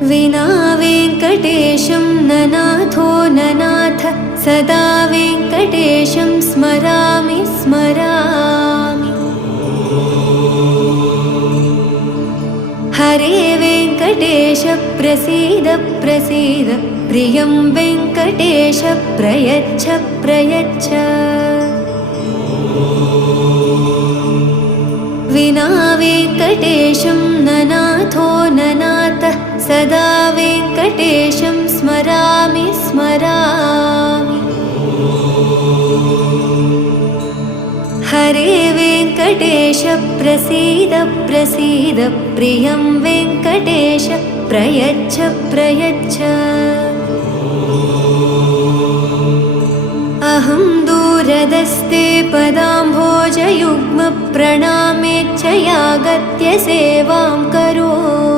विना वेङ्कटेशं ननाथो ननाथ सदा वेङ्कटेशं स्मरामि स्मरामि। हरे वेङ्कटेश प्रसीद प्रसीद प्रियं वेङ्कटेश प्रयच्छ प्रयच्छ। विना वेङ्कटेशं ननाथो ननाथ सदा वेङ्कटेशं स्मरामि स्मरामि। हरे वेङ्कटेश प्रसीद प्रसीद प्रियं वेङ्कटेश प्रयच्छ प्रयच्छ। अहं दूरदस्ते पदाम्भोजयुग्म प्रणामेच्छयागत्य सेवां करोमि।